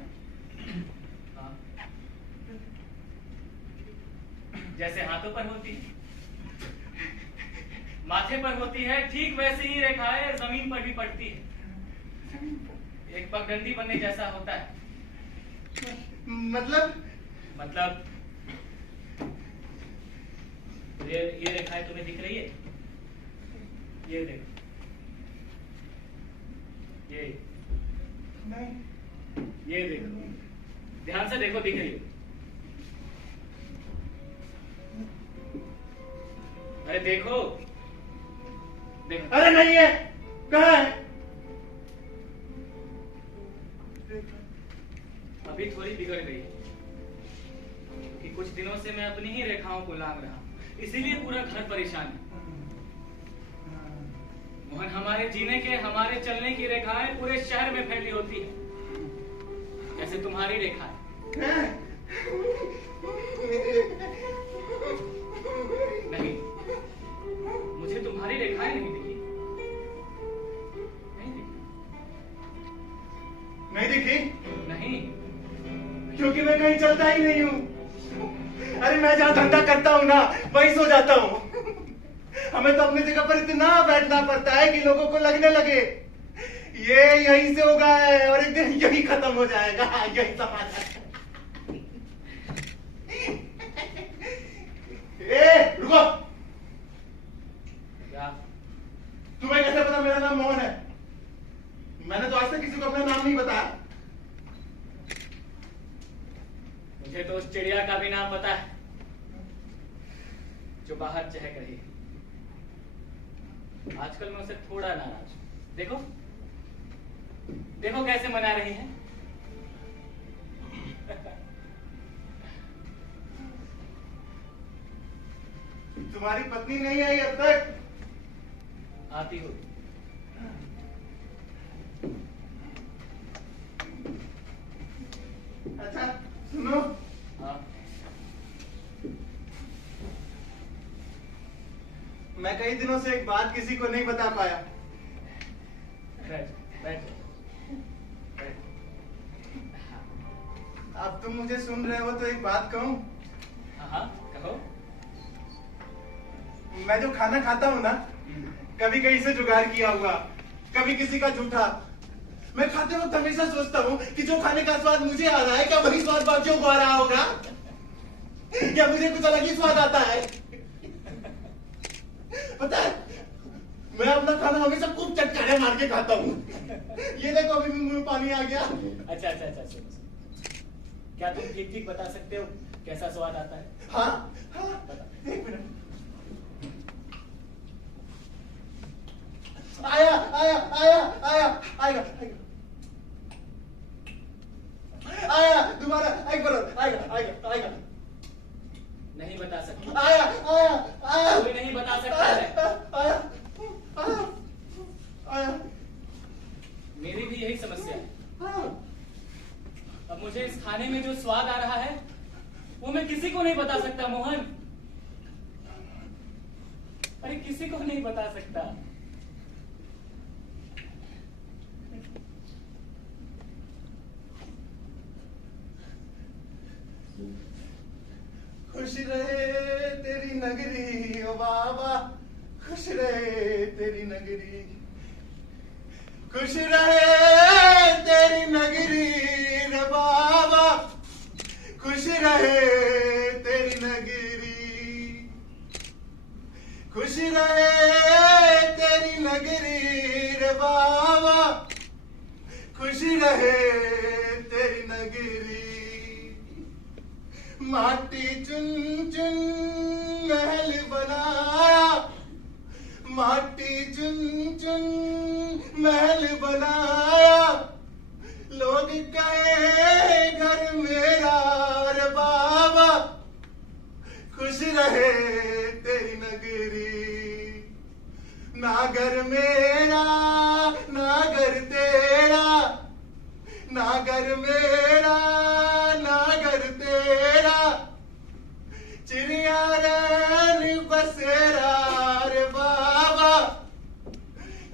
हाँ, जैसे हाथों पर होती है, माथे पर होती है, ठीक वैसे ही रेखाएं जमीन पर भी पड़ती है। एक पगडंडी बनने जैसा होता है। मतलब ये रेखाएं तुम्हें दिख रही है? ये देखो, ये देखो, ध्यान से देखो, दिख रही है? अरे देखो। अरे नहीं है, कहाँ है? अभी थोड़ी बिगड़ गई क्योंकि कुछ दिनों से मैं अपनी ही रेखाओं को लांग रहा, इसीलिए पूरा घर परेशान है। मोहन, हमारे जीने के, हमारे चलने की रेखाएं पूरे शहर में फैली होती है, जैसे तुम्हारी रेखाएं। नहीं, मुझे तुम्हारी रेखाएं नहीं दिखी। नहीं दिखी? नहीं, क्योंकि मैं कहीं चलता ही नहीं हूँ। अरे मैं जहाँ धंधा करता हूँ ना, वहीं सो जाता हूँ। हमें तो अपनी जगह पर इतना बैठना पड़ता है कि लोगों को लगने लगे ये यहीं से होगा है और एक दिन यही खत्म हो जाएगा। यही समाज है। रुको। क्या? तुम्हें कैसे पता मेरा नाम मोहन है? मैंने तो आज तक किसी को अपना नाम नहीं बताया। मुझे तो उस चिड़िया का भी नाम पता है जो बाहर चहक रही है। आजकल मैं उसे थोड़ा नाराज हूं। देखो देखो कैसे मना रही है। तुम्हारी पत्नी नहीं आई अब तक? आती हो। अच्छा सुनो, हाँ मैं कई दिनों से एक बात किसी को नहीं बता पाया। बैठ बैठ। अब तुम मुझे सुन रहे हो तो एक बात कहूं? हाँ कहो। मैं जो खाना खाता हूं ना, कभी कहीं से जुगाड़ किया हुआ, कभी किसी का झूठा। मैं खाते वक्त हमेशा सोचता हूँ कि जो खाने का स्वाद मुझे आ रहा है, क्या वही स्वाद बाकियों को आ रहा होगा? क्या मुझे कुछ अलग ही स्वाद आता है? पता है, मैं अपना खाना हमेशा खूब चटकारे मार के खाता हूँ। ये देखो अभी मुंह में पानी आ गया। अच्छा अच्छा अच्छा सुनो। क्या तुम ठीक ठीक बता सकते हो कैसा स्वाद आता है? हाँ हाँ, एक मिनट। आया आया आया आया आएगा आया दोबारा एक बार आएगा आएगा आएगा। नहीं बता सकता। आया आया आया कोई नहीं बता सकता है। आया आया आया। मेरी भी यही समस्या है। हाँ। अब मुझे इस खाने में जो स्वाद आ रहा है वो मैं किसी को नहीं बता सकता मोहन। अरे किसी को नहीं बता सकता। खुश रहे तेरी नगरी ओ बाबा, खुश रहे तेरी नगरी, खुश रहे तेरी नगरी रे बाबा, खुश रहे तेरी नगरी, खुश रहे तेरी नगरी रे बाबा, खुश रहे तेरी नगरी। माटी चुन चुन महल बनाया, माटी चुन चुन महल बनाया, लोग कहे घर मेरा रे बाबा, खुश रहे तेरी नगरी। ना घर मेरा ना घर तेरा, ना घर मेरा ना घर तेरा, चिड़िया रैन बसेरा रे बाबा,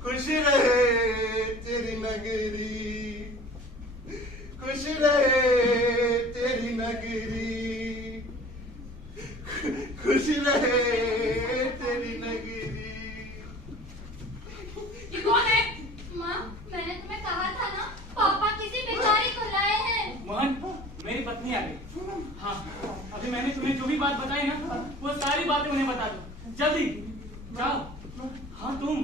खुश रहे तेरी नगरी, खुश रहे तेरी नगरी, खुश रहे तेरी नगरी। ये कौन है? माँ, मैंने तुम्हें कहा था ना, पापा किसी भिखारी को लाए हैं। मोहन मेरी पत्नी आ गई। हाँ अभी मैंने तुम्हें जो भी बात बताई ना वो सारी बातें उन्हें बता दो। जल्दी जाओ। हाँ तुम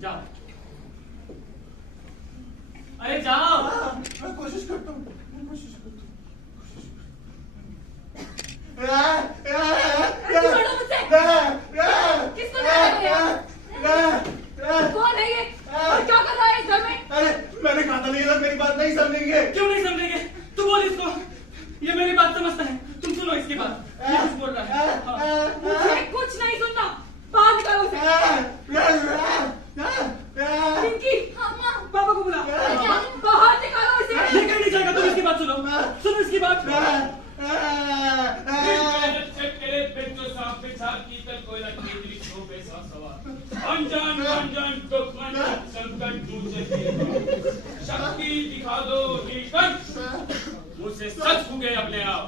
जाओ। अरे जाओ। मैं कोशिश करता हूँ, मैं कोशिश करता हूँ। छोड़ो मुझसे। किसको ला रहे हो? कौन है ये? और क्या कर रहा है इस घर में? अरे मैंने कहा था नहीं, लोग मेरी बात नहीं समझेंगे। क्यों नहीं समझेंगे? तू बोल इसको। ये मेरी बात समझता है। तुम सुनो इसकी बात। ये कुछ बोल रहा है। हाँ। मुझे कुछ नहीं सुनना। बाहर निकालो उसे। पिंकी, पापा को बुला। बाहर निकालो इसे। ये कहीं नहीं जाएगा। तुम इसकी बात सुनो। सुनो इसकी बात। शक्ति दिखा दो मुझसे सच हो गए अपने आप।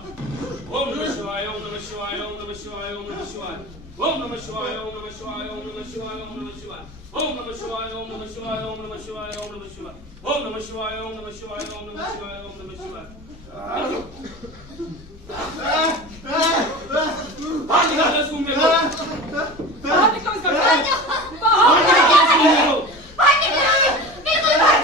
ओम नमः शिवाय ओम नमः शिवाय ओम नमः शिवाय ओम नमः शिवाय ओम नमः शिवाय ओम नमः शिवाय ओम नमः शिवाय ओम नमः शिवाय ओम नमः शिवाय ओम नमः शिवाय ओम नमः शिवाय ओम नमः शिवाय ओम नमः शिवाय ओम नमः शिवाय ओम नमः शिवाय ओम नमः शिवाय। बाहर निकालो इस कुंभे को। बाहर निकालो इसको। बाहर निकालो। बिल्कुल बाहर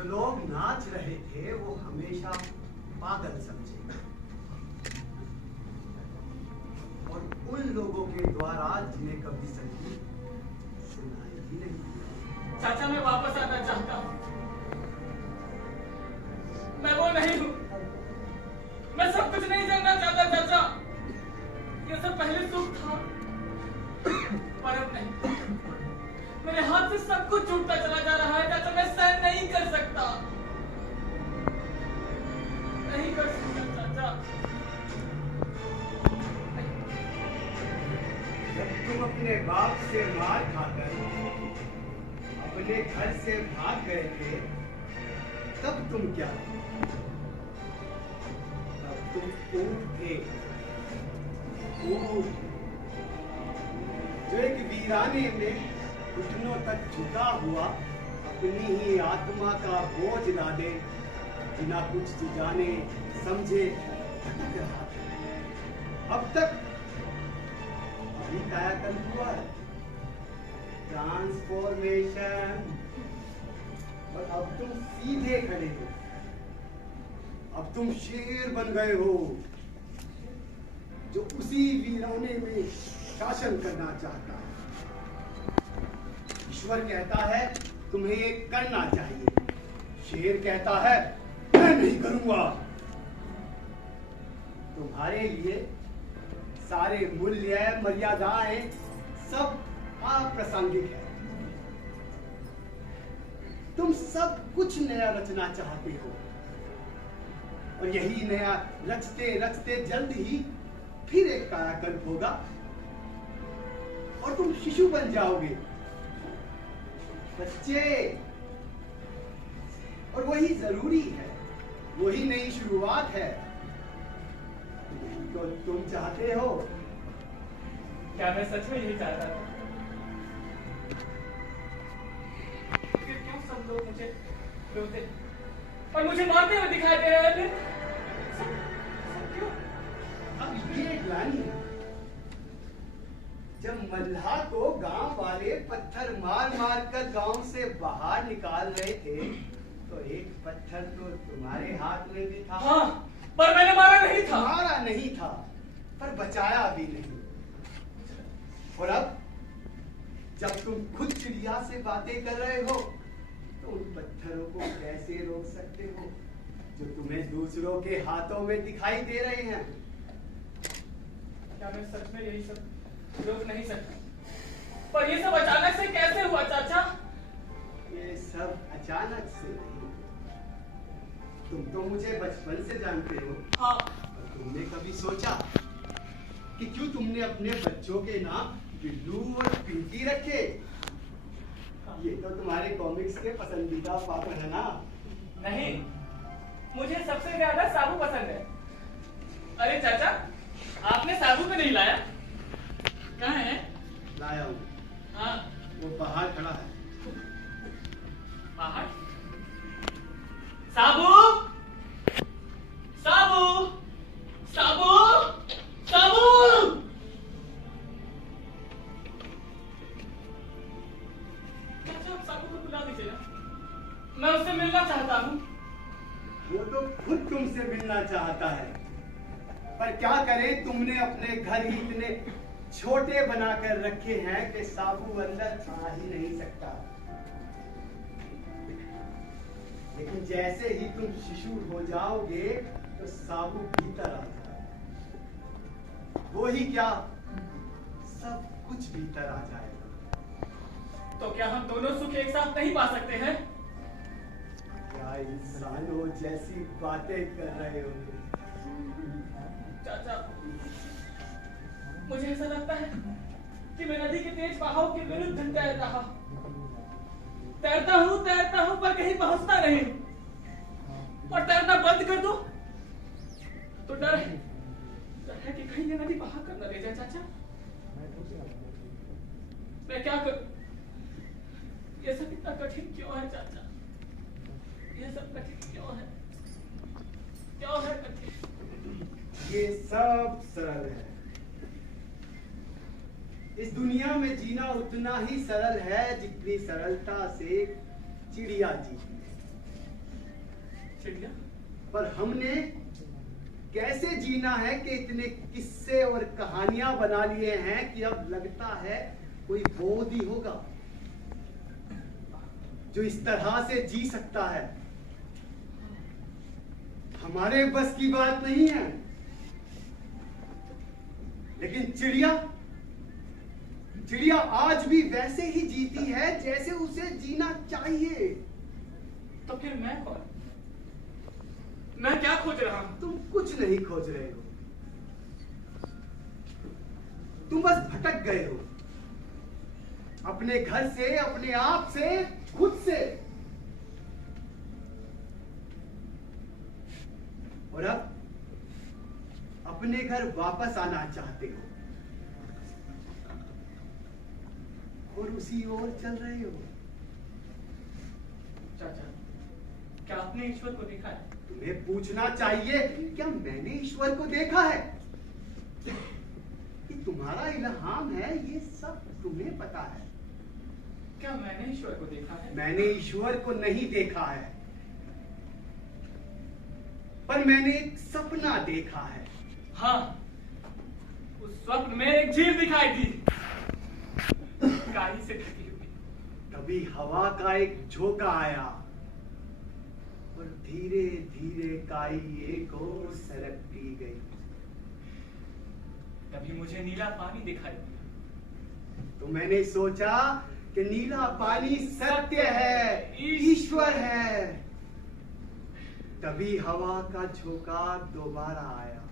जो लोग नाच रहे थे वो हमेशा पागल समझे, और उन लोगों के द्वारा जिन्हें कभी संगीत सुनाई ही नहीं दिया। चाचा मैं वापस आना चाहता हूँ। मैं वो नहीं हूँ। मैं सब कुछ नहीं जानना चाहता चाचा। ये सब पहले सुख था, पर अब नहीं। मेरे हाथ से सब कुछ छूटता चला जा रहा है चाचा। मैं सहन नहीं कर सकता, नहीं कर सकता चाचा। जब तुम अपने बाप से मार खाकर अपने घर से भाग गए थे, तब तुम क्या थे? तब तुम ऊंट थे, ऊंट जो एक वीराने में घुटनों तक झुका हुआ अपनी ही आत्मा का बोझ लादे बिना कुछ जाने समझे भटक रहा था। अब तक अभी कायाकल्प हुआ है, ट्रांसफॉर्मेशन, और अब तुम सीधे खड़े हो। अब तुम शेर बन गए हो जो उसी वीराने में शासन करना चाहता है। ईश्वर कहता है तुम्हें ये करना चाहिए, शेर कहता है मैं नहीं करूंगा। तुम्हारे लिए सारे मूल्य मर्यादाएं सब अप्रासंगिक है। तुम सब कुछ नया रचना चाहते हो, और यही नया रचते रचते जल्द ही फिर एक कायाकल्प होगा और तुम शिशु बन जाओगे, बच्चे। और वही जरूरी है, वही नई शुरुआत है। तो तुम चाहते हो? क्या मैं सच में यही चाहता था? फिर क्यों सब लोग मुझे रोते और मुझे मारते हुए दिखाई दे रहे थे? सब क्यों? अब ये ग्लानि है। जब मल्लाह को गांव वाले पत्थर मार मार कर गांव से बाहर निकाल रहे थे, तो एक पत्थर तो तुम्हारे हाथ में भी था। हाँ, पर मैंने मारा नहीं था। मारा नहीं था, पर बचाया भी नहीं। और अब जब तुम खुद चिड़िया से बातें कर रहे हो, तो उन पत्थरों को कैसे रोक सकते हो जो तुम्हें दूसरों के हाथों में दिखाई दे रहे हैं? क्या मैं सच में यही सब रोक नहीं सकता? पर ये सब अचानक से कैसे हुआ चाचा? ये सब अचानक से नहीं। तुम तो मुझे बचपन से जानते हो। हाँ। और तुमने कभी सोचा कि क्यों तुमने अपने बच्चों के नाम बिल्लू और पिंकी रखे? ये तो तुम्हारे कॉमिक्स के पसंदीदा पात्र है ना? नहीं, मुझे सबसे ज्यादा साबू पसंद है। अरे चाचा, आपने साबू को नहीं लाया? कहाँ है? लाया हूँ। हाँ। वो बाहर खड़ा है। बाहर? साबू! साबू! साबू! साबू! चाचा, आप साबू को बुला दीजिए ना। मैं उससे मिलना चाहता हूँ। वो तो खुद तुमसे मिलना चाहता है, पर क्या करें, तुमने अपने घर ही इतने छोटे बनाकर रखे हैं कि साबू अंदर आ ही नहीं सकता। लेकिन जैसे ही तुम शिशु हो जाओगे तो साबू भीतर आ जाएगा। वो ही क्या, सब कुछ भीतर आ जाएगा। तो क्या हम दोनों सुख एक साथ नहीं पा सकते हैं? क्या इंसानों जैसी बातें कर रहे हो? चाचा, मुझे ऐसा लगता है कि मैं नदी के तेज बहाव के विरुद्ध तैर रहा। तैरता हूँ पर कहीं पहुंचता नहीं। और तैरना बंद कर दो तो डर है कि कहीं ये नदी बहा कर न ले जाए। चाचा, मैं क्या करूं? ये सब इतना कठिन क्यों है चाचा? ये सब कठिन क्यों है? क्यों है कठिन? ये सब सरल है। इस दुनिया में जीना उतना ही सरल है जितनी सरलता से चिड़िया जीती है। चिड़िया? पर हमने कैसे जीना है कि इतने किस्से और कहानियां बना लिए हैं कि अब लगता है कोई बोध ही होगा जो इस तरह से जी सकता है। हमारे बस की बात नहीं है। लेकिन चिड़िया आज भी वैसे ही जीती है जैसे उसे जीना चाहिए। तो फिर मैं कौन? मैं क्या खोज रहा हूं? तुम कुछ नहीं खोज रहे हो, तुम बस भटक गए हो अपने घर से, अपने आप से, खुद से। और अब अपने घर वापस आना चाहते हो और उसी ओर चल रहे हो। चाचा, क्या आपने ईश्वर को देखा है? तुम्हें पूछना चाहिए, क्या मैंने ईश्वर को देखा है? कि तुम्हारा इल्हाम है, ये सब तुम्हें पता है। क्या मैंने ईश्वर को देखा है? मैंने ईश्वर को नहीं देखा है, पर मैंने एक सपना देखा है। हाँ, उस स्वप्न में एक झील दिखाई दी, काई से ढकी हुई। तभी हवा का एक झोंका आया और धीरे धीरे काई एक और सरकती गई। तभी मुझे नीला पानी दिखाई दिया। तो मैंने सोचा कि नीला पानी सत्य है, ईश्वर है। तभी हवा का झोंका दोबारा आया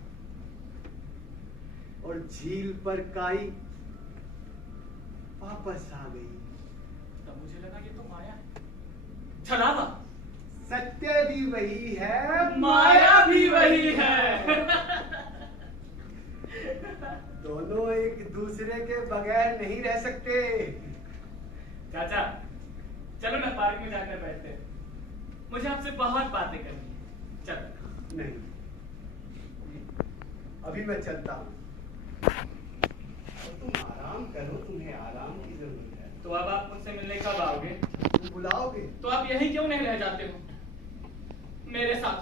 और झील पर काई वापस आ गई। तब मुझे लगा ये तो माया है, छलावा। सत्य भी वही है, माया भी वही है। दोनों एक दूसरे के बगैर नहीं रह सकते। चाचा, चलो ना पार्क में जाकर बैठते हैं। मुझे आपसे बहुत बातें करनी है। चलो। नहीं, अभी मैं चलता हूँ। तुम आराम करो, तुम्हें आराम की जरूरत है। तो अब आप मुझसे मिलने कब आओगे? तुम बुलाओगे तो आप यहीं क्यों नहीं रह जाते हो मेरे साथ,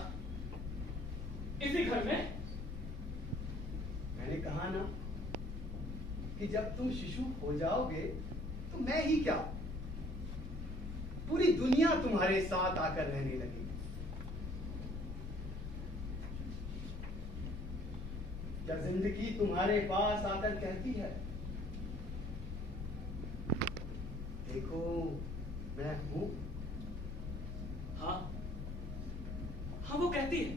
इसी घर में? मैंने कहा ना कि जब तुम शिशु हो जाओगे तो मैं ही क्या, पूरी दुनिया तुम्हारे साथ आकर रहने लगेगी। क्या जिंदगी तुम्हारे पास आकर कहती है, देखो मैं हूं? हाँ, हाँ वो कहती है,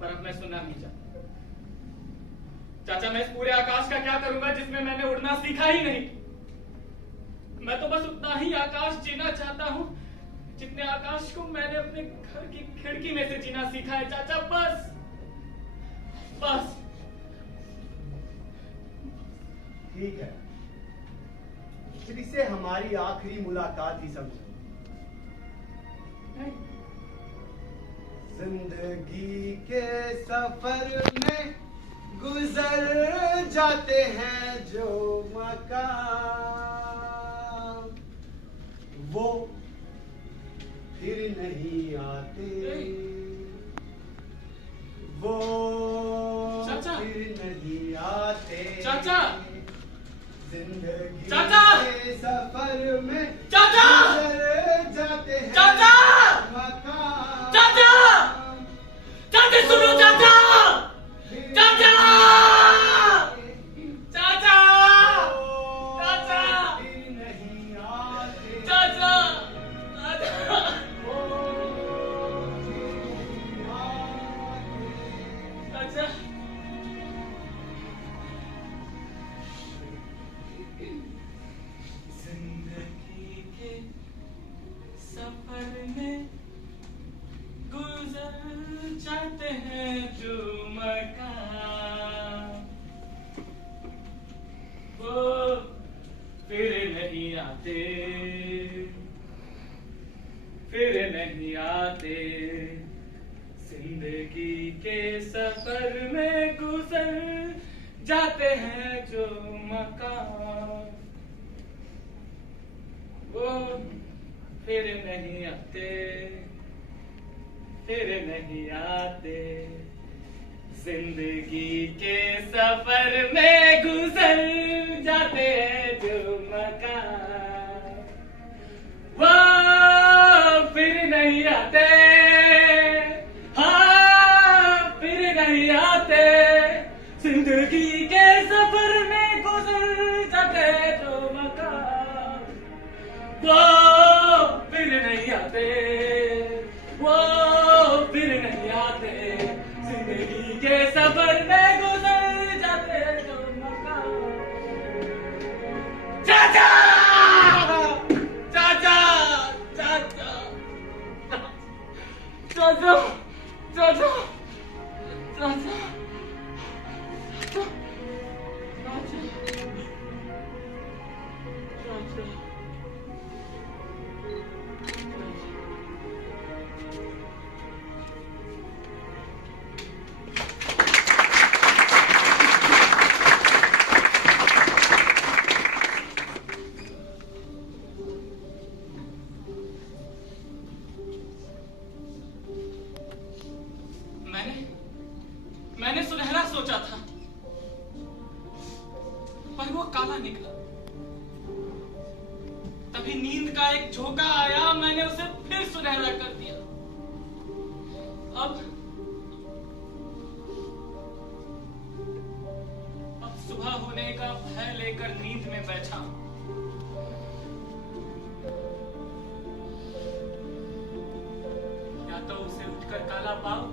पर अब मैं सुनना नहीं चाहता। चाचा, मैं इस पूरे आकाश का क्या करूंगा जिसमें मैंने उड़ना सीखा ही नहीं। मैं तो बस उतना ही आकाश जीना चाहता हूं जितने आकाश को मैंने अपने घर की खिड़की में से जीना सीखा है। चाचा, बस बस। ठीक है, फिर इसे हमारी आखिरी मुलाकात ही समझो। जिंदगी के सफर में गुजर जाते हैं जो मकाम, वो फिर नहीं आते, वो चाचा, फिर नहीं आते। चाचा, जिंदगी चाचा, के सफर में चाचा, गुजर जाते हैं चाचा, मकाम। चाचा, चाचा सुनो, चाचा, चाचा, चाचा, चाचा, नहीं आते, चाचा, चाचा। जिंदगी के सफर में गुजर जाते हैं जो मकाम, वो फिर नहीं आते, फिर नहीं आते। जिंदगी के सफर में गुजर जाते हैं जो मकाम, वो फिर नहीं आते। फिर नहीं आते, जिंदगी के सफर में गुजर जाते हैं जो मकान, वो फिर नहीं आते, हाँ फिर नहीं आते, जिंदगी के सफर में गुजर जाते हैं जो मकान, वो फिर नहीं आते, वो फिर नहीं आते, जिंदगी के सफर में गुजर जाते जो मकान। चाचा चाचा चाचा चाचा चाचा चाचा मैंने सुनहरा सोचा था, पर वो काला निकला। तभी नींद का एक झोंका आया, मैंने उसे फिर सुनहरा कर दिया। अब सुबह होने का भय लेकर नींद में बैठा। या तो उसे उठकर काला पाओ,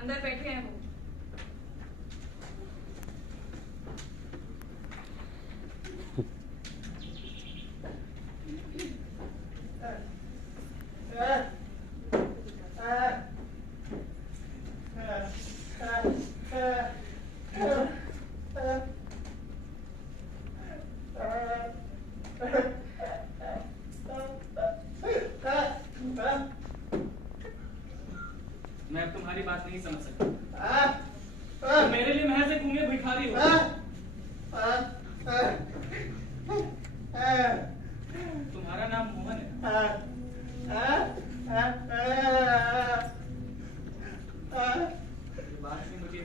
अंदर बैठे हैं वो। तुम्हारा नाम मोहन है? बात से मुझे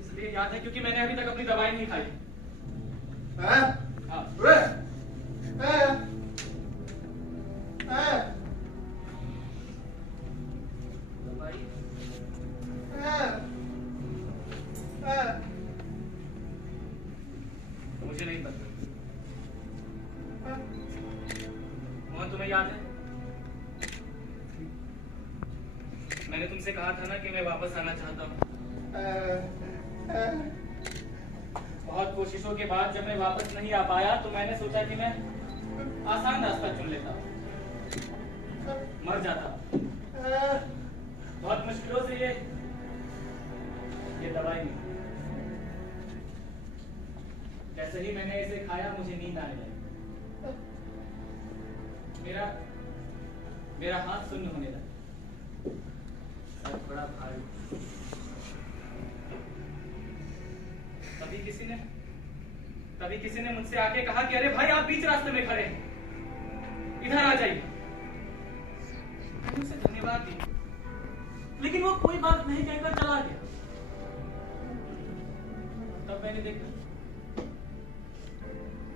इसलिए याद है क्योंकि मैंने अभी तक अपनी दवाई नहीं खाई। हाँ। मुझे नहीं पता। मोहन, तुम्हें याद है मैंने तुमसे कहा था ना कि मैं वापस आना चाहता हूँ। बहुत कोशिशों के बाद जब मैं वापस नहीं आ पाया तो मैंने सोचा कि मैं आसान रास्ता चुन लेता, मर जाता। बहुत मुश्किलों से ये दवाई मिली। जैसे ही मैंने इसे खाया मुझे नींद आने लगी। मेरा हाथ शून्य होने लगा, सर बड़ा भारी। तभी किसी ने मुझसे आके कहा कि अरे भाई, आप बीच रास्ते में खड़े हैं, इधर आ जाइए। मैंने उसे धन्यवाद दिया, लेकिन वो कोई बात नहीं कहकर चला गया। तब मैंने देखा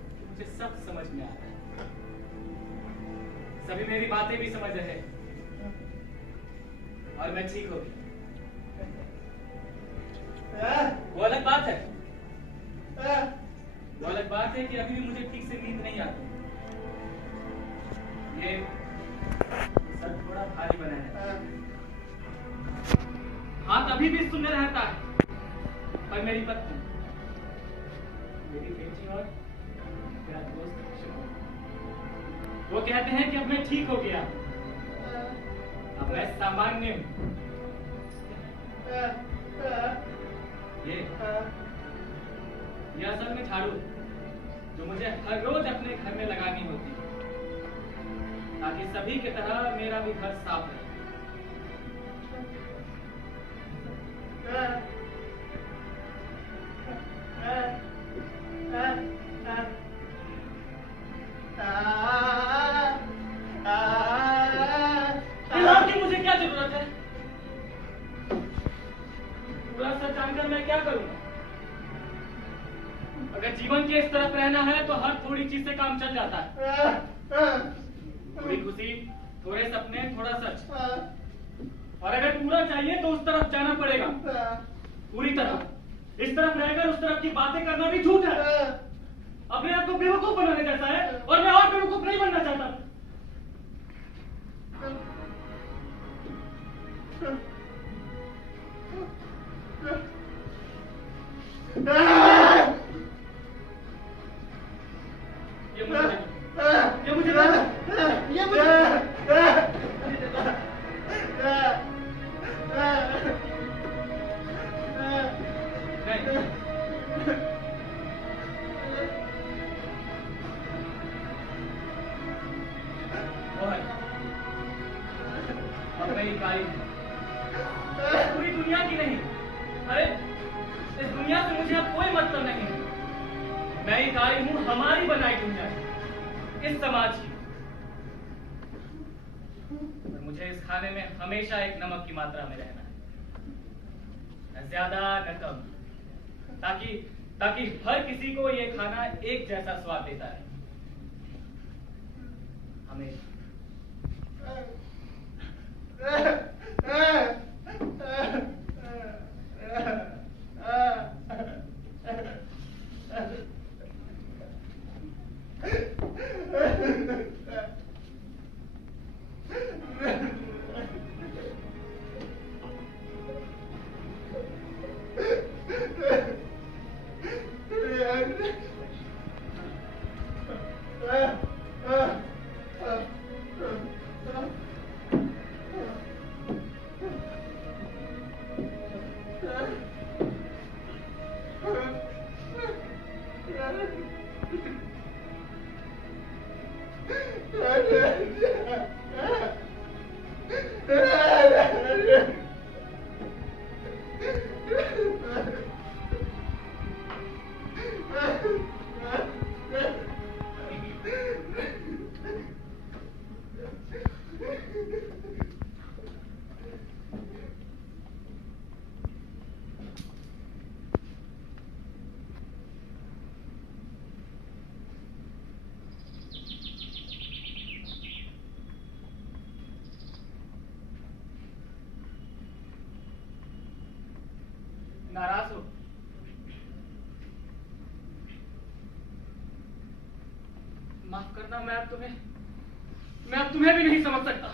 कि मुझे सब समझ में आ रहा है, सभी मेरी बातें भी समझ रहे हैं और मैं ठीक हो गया। वो अलग बात है, वो अलग बात है कि अभी भी मुझे ठीक से नींद नहीं आती। ये सर थोड़ा भारी बना है, हाथ अभी भी शून्य रहता है, पर मेरी पत्नी, मेरी बेटी और मेरा दोस्त वो कहते हैं कि अब मैं ठीक हो गया, अब मैं सामान्य हूं। ये असल में झाड़ू जो मुझे हर रोज अपने घर में लगानी होती है, ताकि सभी की तरह मेरा भी घर साफ रहे। की मुझे क्या जरूरत है? पूरा सच जानकर मैं क्या करूंगा? अगर जीवन के इस तरफ रहना है तो हर थोड़ी चीज से काम चल जाता है। थोड़ी खुशी, थोड़े सपने, थोड़ा सच। और अगर पूरा चाहिए तो उस तरफ जाना पड़ेगा, पूरी तरह। इस तरफ रहकर उस तरफ की बातें करना भी झूठ है, अपने आप को बेवकूफ बनाने जैसा है, और मैं और बेवकूफ नहीं बनना चाहता। पूरी दुनिया की नहीं, अरे इस दुनिया से मुझे अब कोई मतलब नहीं है। मैं इकाई हूं हमारी बनाई दुनिया की, इस समाज की। और मुझे इस खाने में हमेशा एक नमक की मात्रा में रहना है, न ज्यादा न कम, ताकि हर किसी को ये खाना एक जैसा स्वाद देता है, हमेशा। नाराज हो। माफ करना, मैं अब तुम्हें भी नहीं समझ सकता।